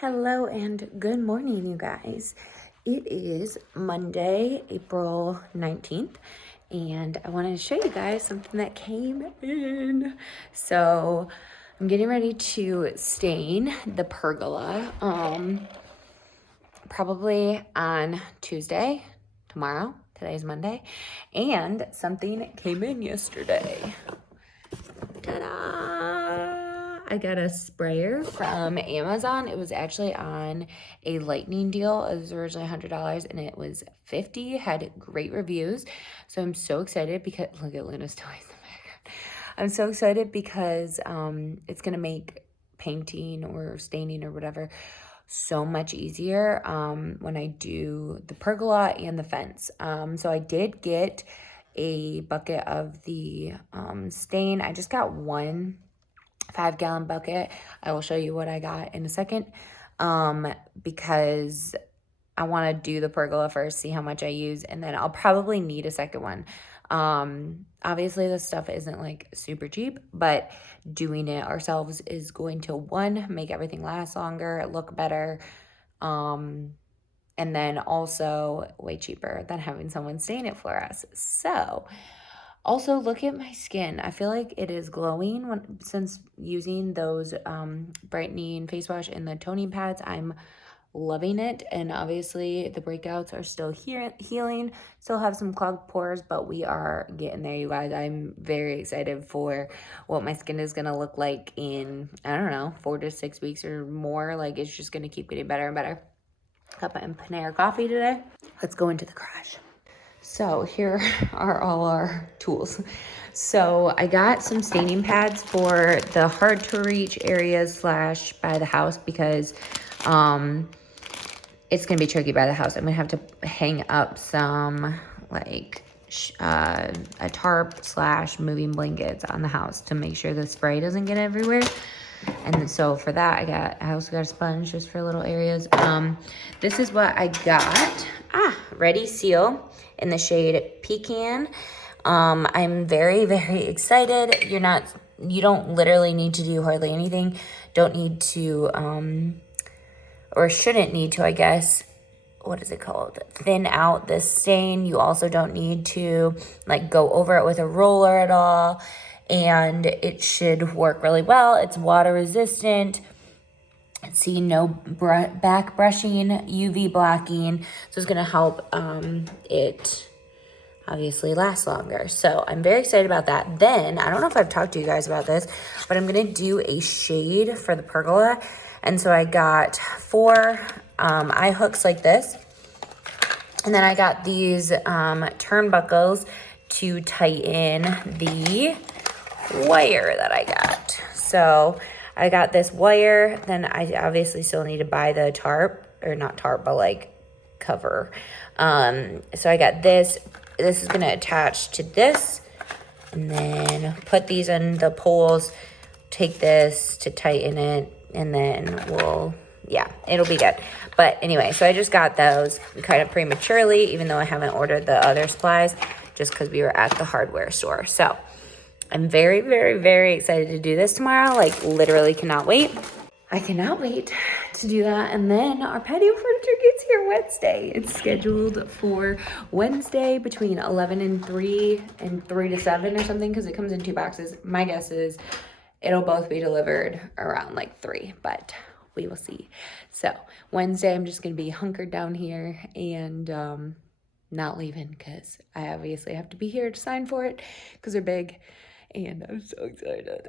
Hello and good morning, you guys. It is Monday, April 19th, and I wanted to show you guys something that came in. So I'm getting ready to stain the pergola, probably on Tuesday, tomorrow. Today's Monday, and something came in yesterday. Ta-da! I got a sprayer from Amazon. It was actually on a lightning deal. It was originally $100 and it was $50. Had great reviews. So I'm so excited because, look at Luna's toys in the background. I'm so excited because it's going to make painting or staining or whatever so much easier when I do the pergola and the fence. So I did get a bucket of the stain. I just got one 5-gallon bucket. I will show you what I got in a second because I want to do the pergola first, see how much I use, and then I'll probably need a second one. Obviously this stuff isn't like super cheap, but doing it ourselves is going to, one, make everything last longer, look better, and then also way cheaper than having someone stain it for us. So also, look at my skin. I feel like it is glowing since using those brightening face wash and the toning pads. I'm loving it. And obviously, the breakouts are still healing. Still have some clogged pores, but we are getting there, you guys. I'm very excited for what my skin is going to look like in, I don't know, 4 to 6 weeks or more. Like, it's just going to keep getting better and better. Got my Panera coffee today. Let's go into the garage. So here are all our tools. So I got some staining pads for the hard to reach areas / by the house because it's gonna be tricky by the house. I'm gonna have to hang up some like a tarp / moving blankets on the house to make sure the spray doesn't get everywhere. And so for that, I also got a sponge just for little areas. This is what I got. Ready Seal in the shade Pecan. I'm very, very excited. You don't literally need to do hardly anything. Don't need to, or shouldn't need to, I guess. What is it called? Thin out this stain. You also don't need to like go over it with a roller at all. And it should work really well. It's water resistant. See, no back brushing, UV blocking. So it's gonna help it obviously last longer. So I'm very excited about that. Then, I don't know if I've talked to you guys about this, but I'm gonna do a shade for the pergola. And so I got 4 eye hooks like this. And then I got these turnbuckles to tighten the wire that I got. So I got this wire, then I obviously still need to buy the tarp, or not tarp, but like cover. So I got this. This is gonna attach to this, and then put these in the poles, take this to tighten it, and then it'll be good. But anyway, so I just got those kind of prematurely, even though I haven't ordered the other supplies, just because we were at the hardware store. So I'm very, very, very excited to do this tomorrow. Like, literally cannot wait. I cannot wait to do that. And then our patio furniture gets here Wednesday. It's scheduled for Wednesday between 11 and 3 and 3 to 7 or something, because it comes in 2 boxes. My guess is it'll both be delivered around like 3, but we will see. So Wednesday, I'm just going to be hunkered down here and not leaving, because I obviously have to be here to sign for it because they're big. And I'm so excited.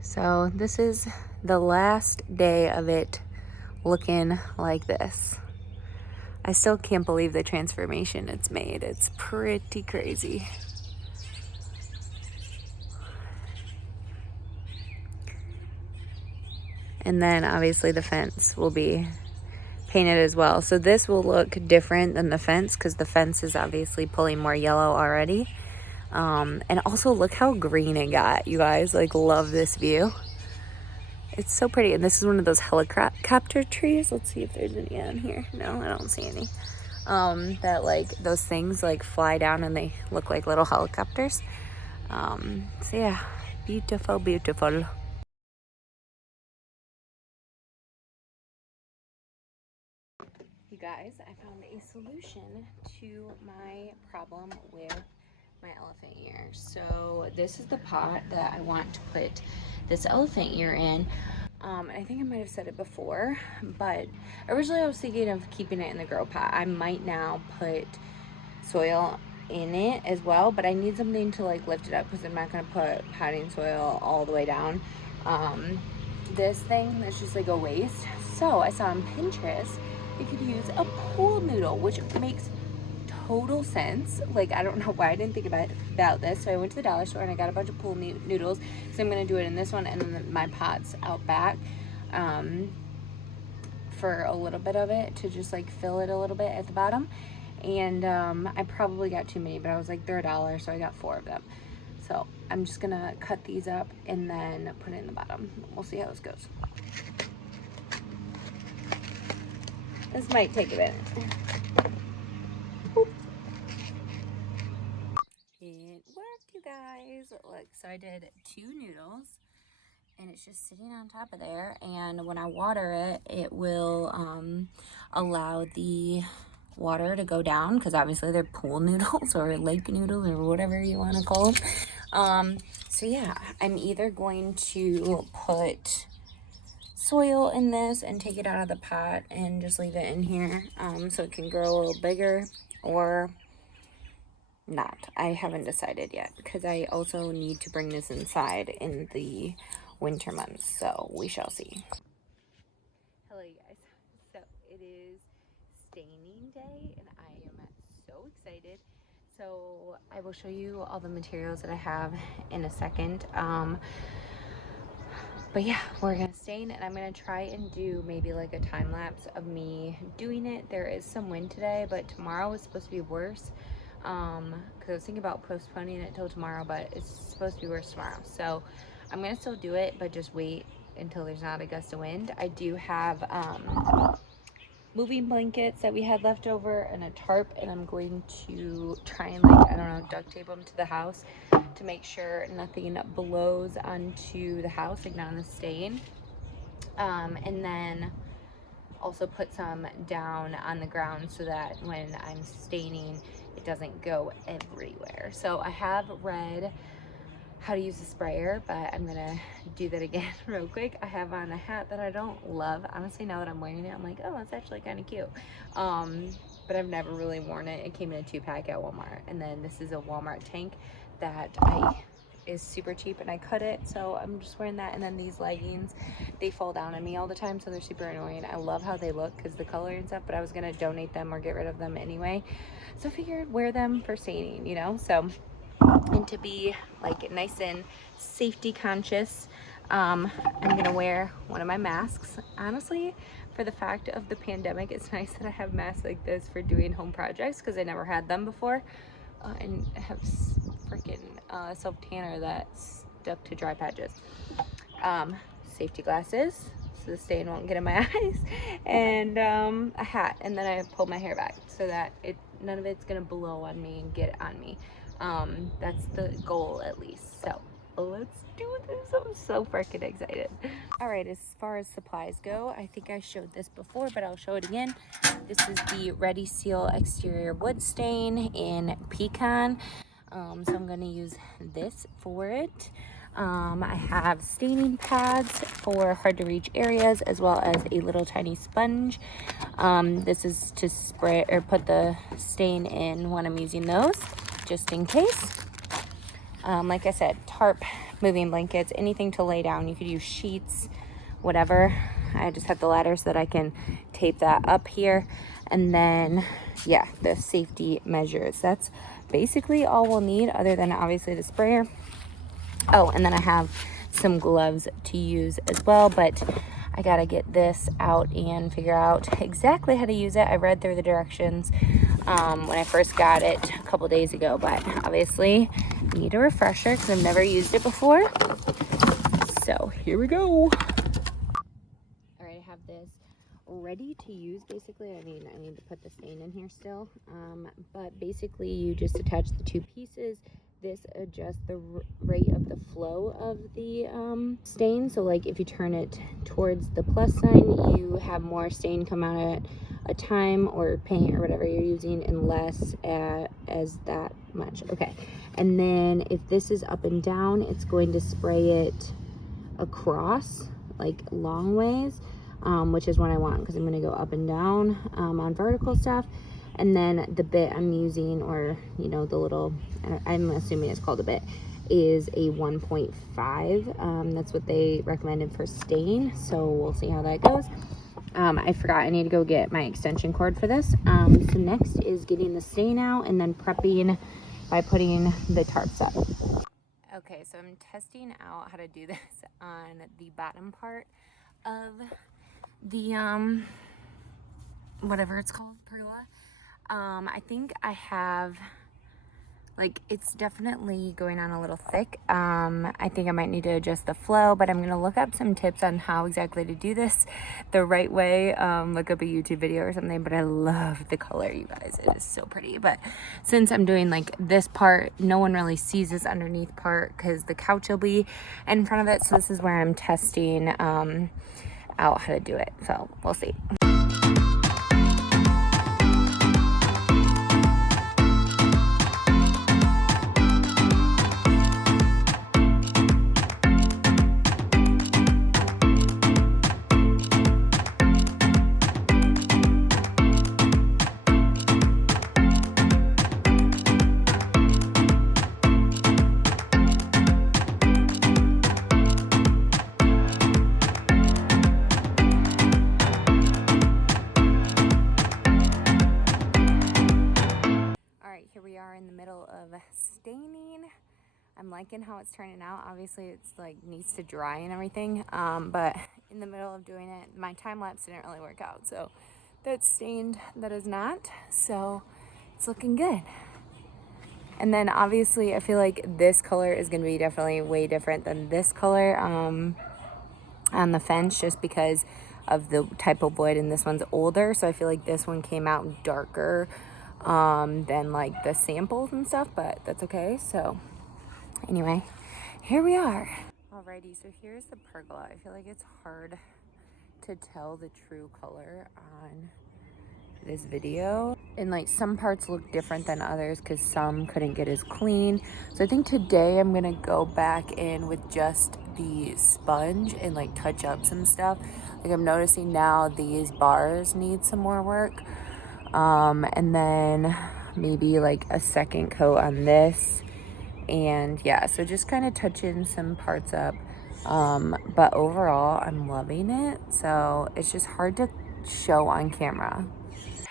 So this is the last day of it looking like this. I still can't believe the transformation it's made. It's pretty crazy. And then obviously the fence will be painted as well. So this will look different than the fence because the fence is obviously pulling more yellow already. And also look how green it got, you guys. Like, love this view. It's so pretty. And this is one of those helicopter trees. Let's see if there's any on here. No, I don't see any. That like those things like fly down and they look like little helicopters. So yeah, beautiful, beautiful. You guys, I found a solution to my problem with my elephant ear. So this is the pot that I want to put this elephant ear in. I think I might have said it before, but originally I was thinking of keeping it in the grow pot. I might now put soil in it as well, but I need something to like lift it up because I'm not going to put potting soil all the way down. This thing that's just like a waste. So I saw on Pinterest you could use a pool noodle, which makes total sense. Like, I don't know why I didn't think about this. So I went to the dollar store and I got a bunch of pool noodles. So I'm going to do it in this one and then my pots out back for a little bit of it to just like fill it a little bit at the bottom. And I probably got too many, but I was like, they're $1, so I got 4 of them. So I'm just going to cut these up and then put it in the bottom. We'll see how this goes. This might take a minute. It worked, you guys. Look, so I did 2 noodles and it's just sitting on top of there, and when I water it, it will allow the water to go down because obviously they're pool noodles or lake noodles or whatever you want to call them. So yeah, I'm either going to put soil in this and take it out of the pot and just leave it in here so it can grow a little bigger, or not. I haven't decided yet because I also need to bring this inside in the winter months, so we shall see. Hello you guys. So it is staining day and I am so excited. So I will show you all the materials that I have in a second. But yeah, we're gonna stain and I'm gonna try and do maybe like a time lapse of me doing it. There is some wind today, but tomorrow is supposed to be worse. Because I was thinking about postponing it till tomorrow, but it's supposed to be worse tomorrow. So I'm gonna still do it, but just wait until there's not a gust of wind. I do have moving blankets that we had left over and a tarp, and I'm going to try and like, I don't know, duct tape them to the house to make sure nothing blows onto the house, like not on the stain. And then also put some down on the ground so that when I'm staining it doesn't go everywhere. So I have read how to use a sprayer, but I'm gonna do that again real quick. I have on a hat that I don't love. Honestly, now that I'm wearing it, I'm like, oh, it's actually kind of cute. But I've never really worn it. It came in a 2-pack at Walmart. And then this is a Walmart tank that is super cheap and I cut it, so I'm just wearing that. And then these leggings, they fall down on me all the time, so they're super annoying. I love how they look because the color and stuff, but I was gonna donate them or get rid of them anyway, so I figured wear them for staining, you know. So, and to be like nice and safety conscious, I'm gonna wear one of my masks. Honestly, for the fact of the pandemic, it's nice that I have masks like this for doing home projects because I never had them before. And have freaking self tanner that stuck to dry patches. Safety glasses so the stain won't get in my eyes, and a hat, and then I pulled my hair back so that none of it's gonna blow on me and get on me. That's the goal, at least. So let's do this. I'm so freaking excited. All right, as far as supplies go, I think I showed this before, but I'll show it again. This is the Ready Seal exterior wood stain in pecan. So I'm going to use this for it. I have staining pads for hard to reach areas, as well as a little tiny sponge. This is to spray or put the stain in when I'm using those, just in case. Like I said, tarp, moving blankets, anything to lay down. You could use sheets, whatever. I just have the ladder so that I can tape that up here. And then, yeah, the safety measures. That's basically all we'll need, other than obviously the sprayer. Oh, and then I have some gloves to use as well, but I gotta get this out and figure out exactly how to use it. I read through the directions when I first got it a couple days ago, but obviously I need a refresher because I've never used it before. So here we go. All right, I have this ready to use. Basically, I mean, I need to put the stain in here still, but basically you just attach the 2 pieces. This adjusts the rate of the flow of the stain. So like if you turn it towards the plus sign, you have more stain come out a time or paint or whatever you're using unless as that much. Okay, and then if this is up and down, it's going to spray it across, like long ways, which is what I want, because I'm going to go up and down on vertical stuff. And then the bit I'm using, or you know, the little, I'm assuming it's called a bit, is a 1.5. That's what they recommended for stain, so we'll see how that goes. I forgot I need to go get my extension cord for this. So next is getting the stain out and then prepping by putting the tarps up. Okay, so I'm testing out how to do this on the bottom part of the whatever it's called, pergola. I think I have, like, it's definitely going on a little thick. I think I might need to adjust the flow, but I'm gonna look up some tips on how exactly to do this the right way. Look up a YouTube video or something, but I love the color, you guys. It is so pretty. But since I'm doing like this part, no one really sees this underneath part because the couch will be in front of it. So this is where I'm testing out how to do it. So we'll see. In the middle of staining. I'm liking how it's turning out. Obviously it's like needs to dry and everything, but in the middle of doing it, my time lapse didn't really work out, so that's stained, that is not, so it's looking good. And then obviously I feel like this color is going to be definitely way different than this color on the fence, just because of the type of wood, and this one's older, so I feel like this one came out darker than like the samples and stuff, but that's okay. So anyway, here we are. Alrighty, so here's the pergola. I feel like it's hard to tell the true color on this video, and like some parts look different than others because some couldn't get as clean. So I think today I'm gonna go back in with just the sponge and like touch up some stuff. Like I'm noticing now these bars need some more work. And then maybe like a second coat on this, and yeah, so just kind of touching some parts up, but overall I'm loving it. So it's just hard to show on camera.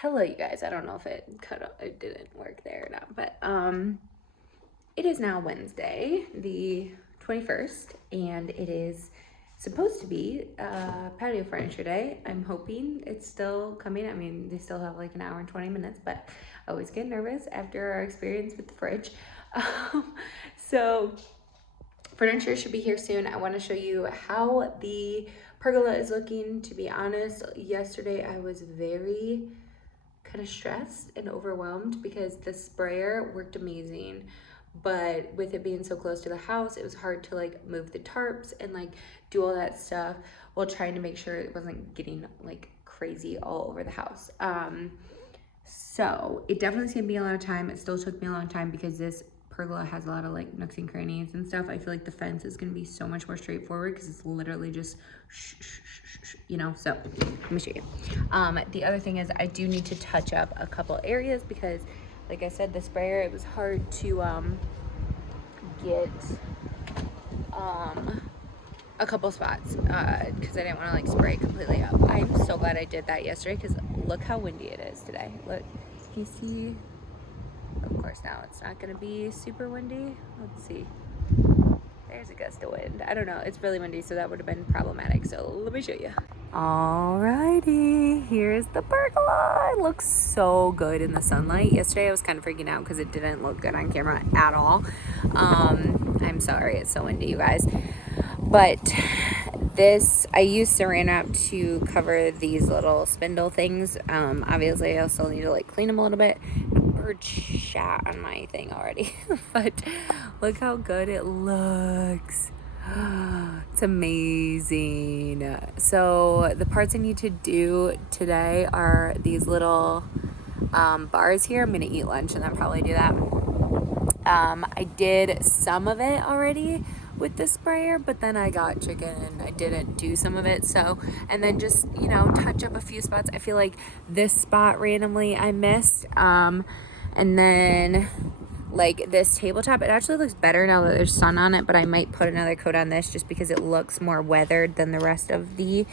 Hello you guys, I don't know if it didn't work there or not, but it is now Wednesday the 21st, and it is supposed to be patio furniture day. I'm hoping it's still coming. I mean, they still have like an hour and 20 minutes, but I always get nervous after our experience with the fridge. So furniture should be here soon. I want to show you how the pergola is looking. To be honest, yesterday I was very kind of stressed and overwhelmed because the sprayer worked amazing, but with it being so close to the house, it was hard to like move the tarps and like do all that stuff while trying to make sure it wasn't getting like crazy all over the house. So it definitely saved me a lot of time. It still took me a long time because this pergola has a lot of like nooks and crannies and stuff. I feel like the fence is going to be so much more straightforward because it's literally just you know. So let me show you. The other thing is I do need to touch up a couple areas because, like I said, the sprayer, it was hard to get a couple spots because I didn't want to like spray it completely up. I'm so glad I did that yesterday because look how windy it is today. Look, can you see? Of course now it's not going to be super windy. Let's see. There's a gust of wind. I don't know. It's really windy, so that would have been problematic. So let me show you. Alrighty, here's the pergola. It looks so good in the sunlight. Yesterday I was kind of freaking out because it didn't look good on camera at all. I'm sorry, it's so windy, you guys. But this, I used Saran wrap to cover these little spindle things. Obviously I still need to like clean them a little bit. A bird shat on my thing already. But look how good it looks. It's amazing. So the parts I need to do today are these little bars here. I'm gonna eat lunch and then probably do that. I did some of it already with the sprayer, but then I got chicken and I didn't do some of it. So, and then just, you know, touch up a few spots. I feel like this spot randomly I missed. And then like this tabletop, it actually looks better now that there's sun on it, but I might put another coat on this just because it looks more weathered than the rest of the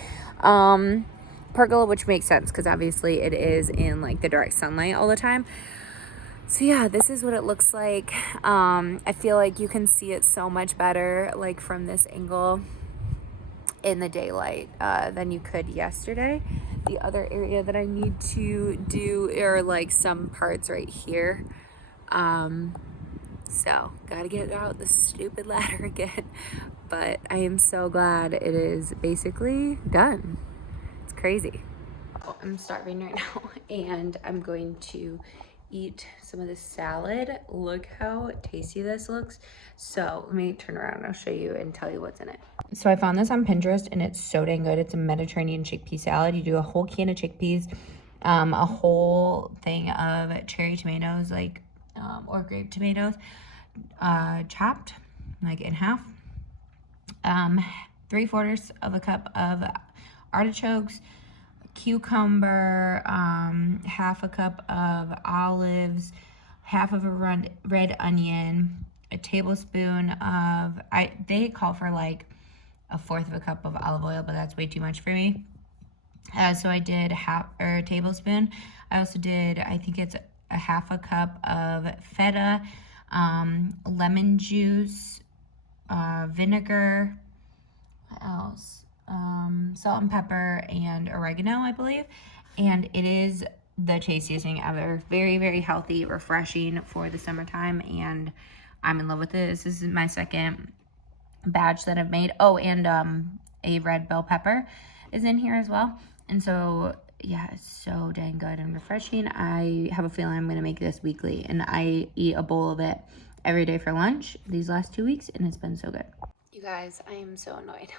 pergola, which makes sense because obviously it is in like the direct sunlight all the time. So yeah, this is what it looks like. I feel like you can see it so much better like from this angle in the daylight than you could yesterday. The other area that I need to do are like some parts right here. So gotta get out the stupid ladder again, but I am so glad it is basically done. It's crazy. I'm starving right now and I'm going to eat some of this salad. Look how tasty this looks. So let me turn around and I'll show you and tell you what's in it. So I found this on Pinterest and it's so dang good. It's a Mediterranean chickpea salad. You do a whole can of chickpeas, a whole thing of cherry tomatoes, like or grape tomatoes, chopped like in half, 3/4 of a cup of artichokes, cucumber, half a cup of olives, half of a red onion, a tablespoon of, they call for like 1/4 of a cup of olive oil, but that's way too much for me. So I did a tablespoon. I also did, I think it's a half a cup of feta, lemon juice, vinegar, what else? Salt and pepper and oregano, I believe. And it is the tastiest thing ever. Very, very healthy, refreshing for the summertime, and I'm in love with it. This is my second batch that I've made. Oh, and a red bell pepper is in here as well. And so yeah, it's so dang good and refreshing. I have a feeling I'm gonna make this weekly, and I eat a bowl of it every day for lunch these last 2 weeks, and it's been so good. You guys, I am so annoyed.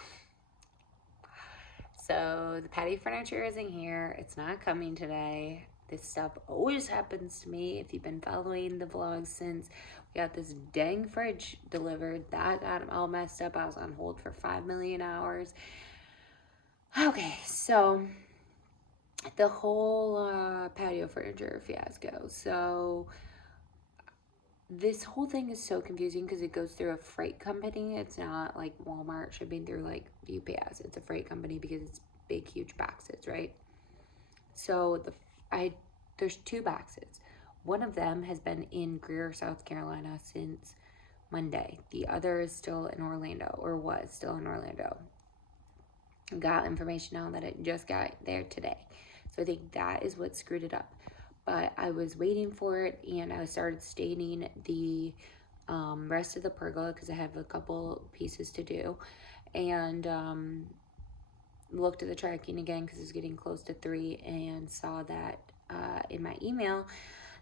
So the patio furniture isn't here. It's not coming today. This stuff always happens to me. If you've been following the vlogs since we got this dang fridge delivered, that got all messed up. I was on hold for 5 million hours. Okay, so the whole patio furniture fiasco. So this whole thing is so confusing because it goes through a freight company. It's not like Walmart shipping through like UPS. It's a freight company because it's big, huge boxes, right? So there's 2 boxes. One of them has been in Greer, South Carolina since Monday. The other is still in Orlando, or was still in Orlando. Got information now that it just got there today. So I think that is what screwed it up. But I was waiting for it, and I started staining the rest of the pergola because I have a couple pieces to do, and looked at the tracking again because it's getting close to 3, and saw that in my email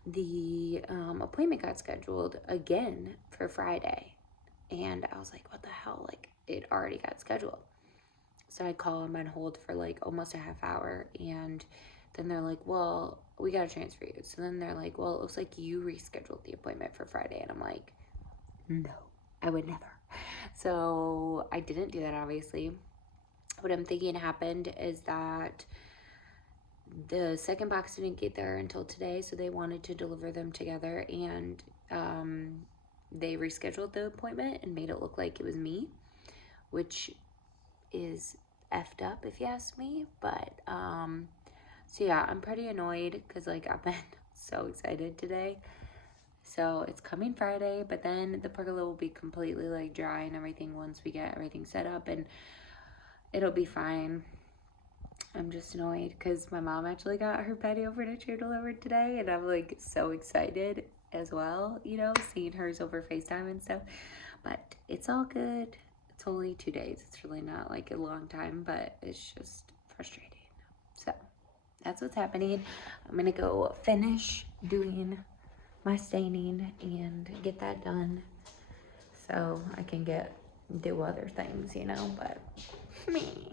the appointment got scheduled again for Friday, and I was like, what the hell, like it already got scheduled. So I call them on hold for like almost a half hour, and then they're like, well, we gotta transfer you. So then they're like, well, it looks like you rescheduled the appointment for Friday. And I'm like, no, I would never. So I didn't do that, obviously. What I'm thinking happened is that the second box didn't get there until today, so they wanted to deliver them together, and they rescheduled the appointment and made it look like it was me, which is effed up if you ask me. But so yeah, I'm pretty annoyed because like I've been so excited today. So it's coming Friday, but then the pergola will be completely like dry and everything once we get everything set up, and it'll be fine. I'm just annoyed because my mom actually got her patio furniture delivered today, and I'm like so excited as well, you know, seeing hers over FaceTime and stuff. But it's all good. It's only 2 days. It's really not like a long time, but it's just frustrating. So that's what's happening. I'm gonna go finish doing my staining and get that done so I can get do other things, you know, but me.